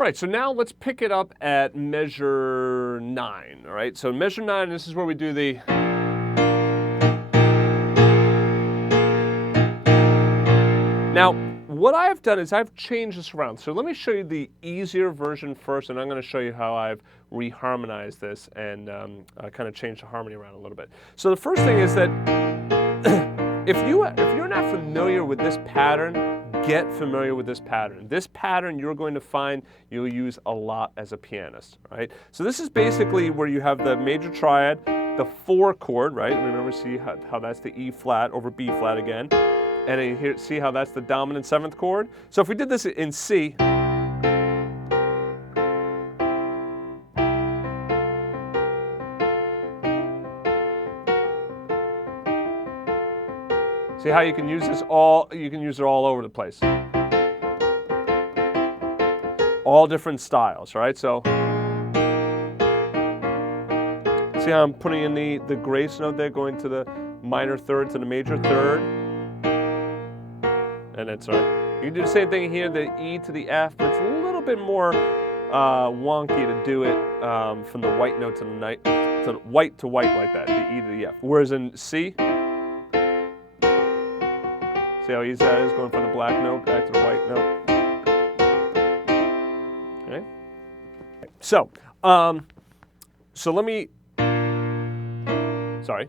All right, so now let's pick it up at measure 9, all right? So measure 9, this is where we do the... Now, what I've done is I've changed this around. So let me show you the easier version first, and I'm going to show you how I've reharmonized this and kind of changed the harmony around a little bit. So the first thing is that if you're not familiar with this pattern, get familiar with this pattern. This pattern you're going to find you'll use a lot as a pianist, right? So this is basically where you have the major triad, the 4 chord, right? Remember, see how that's the E flat over B flat again. And then here, see how that's the dominant 7th chord? So if we did this in C, see how you can use this you can use it all over the place. All different styles, right? So see how I'm putting in the grace note there, going to the minor third to the major third. And that's right. You can do the same thing here, the E to the F, but it's a little bit more wonky to do it from the white note to the white to white like that, the E to the F. Whereas in C, see how easy that is, going from the black note back to the white note. Okay. So, so let me. Sorry.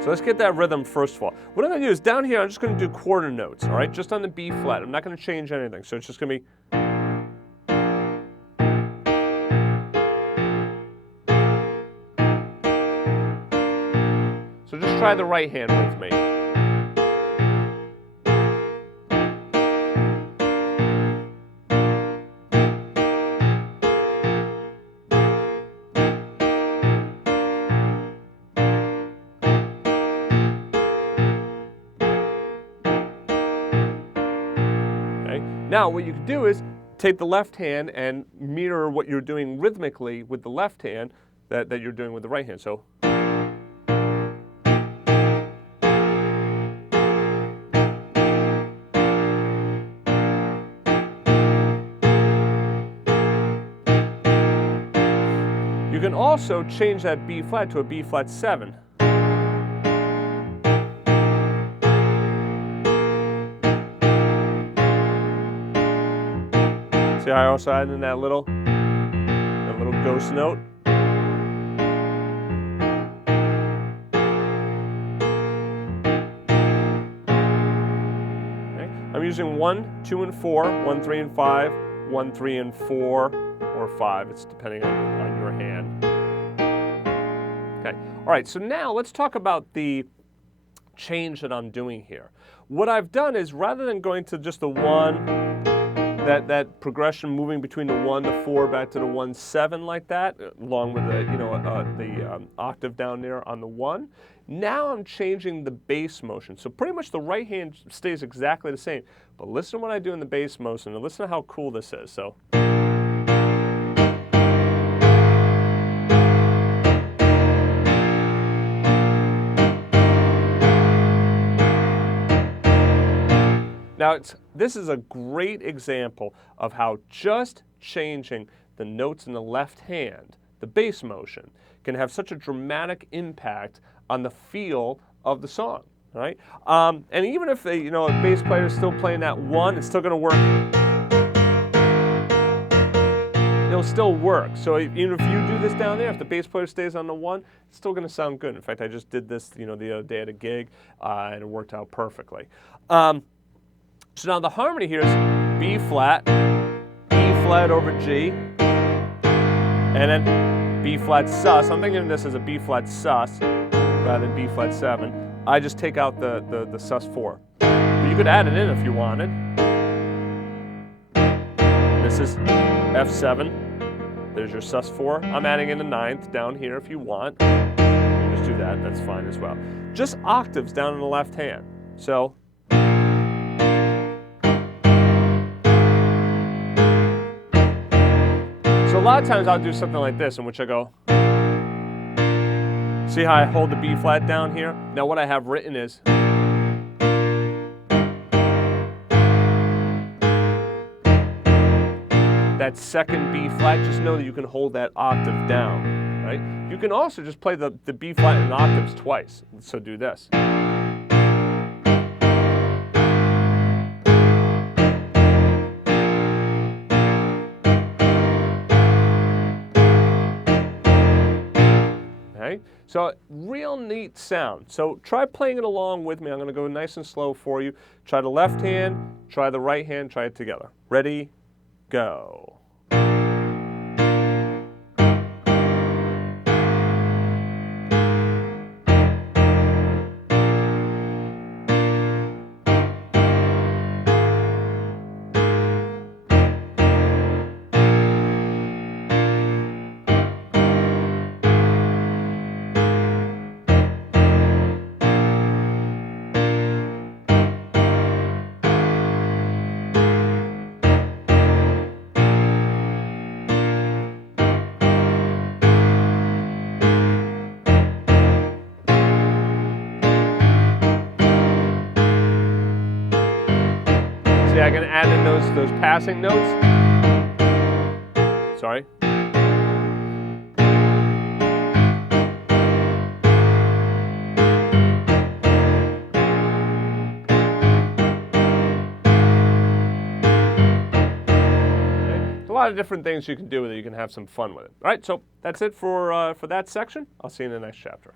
So let's get that rhythm first of all. What I'm going to do is down here, I'm just going to do quarter notes, all right? Just on the B flat. I'm not going to change anything. So it's just going to be... So just try the right hand with me. Now, what you can do is take the left hand and mirror what you're doing rhythmically with the left hand that you're doing with the right hand. So, you can also change that B flat to a B flat 7. See how I also added in that little ghost note? Okay. I'm using 1, 2, and 4, 1, 3, and 5, 1, 3, and 4, or 5. It's depending on your hand. Okay. All right, so now let's talk about the change that I'm doing here. What I've done is rather than going to just the 1, that progression moving between the 1 to 4 back to the 1, 7 like that, along with the octave down there on the 1. Now I'm changing the bass motion. So pretty much the right hand stays exactly the same. But listen to what I do in the bass motion and listen to how cool this is. So. Now, this is a great example of how just changing the notes in the left hand, the bass motion, can have such a dramatic impact on the feel of the song, right? And even if a bass player is still playing that 1, it's still going to work. It'll still work. So even if you do this down there, if the bass player stays on the 1, it's still going to sound good. In fact, I just did this, the other day at a gig, and it worked out perfectly. So now the harmony here is B flat, E flat over G, and then B flat sus. I'm thinking of this as a B flat sus rather than B flat 7. I just take out the sus 4. But you could add it in if you wanted. This is F7. There's your sus 4. I'm adding in the 9th down here if you want. You can just do that. That's fine as well. Just octaves down in the left hand. So. So a lot of times I'll do something like this in which I go, see how I hold the B flat down here? Now what I have written is that second B flat, just know that you can hold that octave down, right? You can also just play the B flat in octaves twice. So do this. Okay? So real neat sound. So try playing it along with me. I'm going to go nice and slow for you. Try the left hand, try the right hand, try it together. Ready, go. See, I can add in those passing notes. Sorry. A lot of different things you can do with it. You can have some fun with it. All right, so that's it for that section. I'll see you in the next chapter.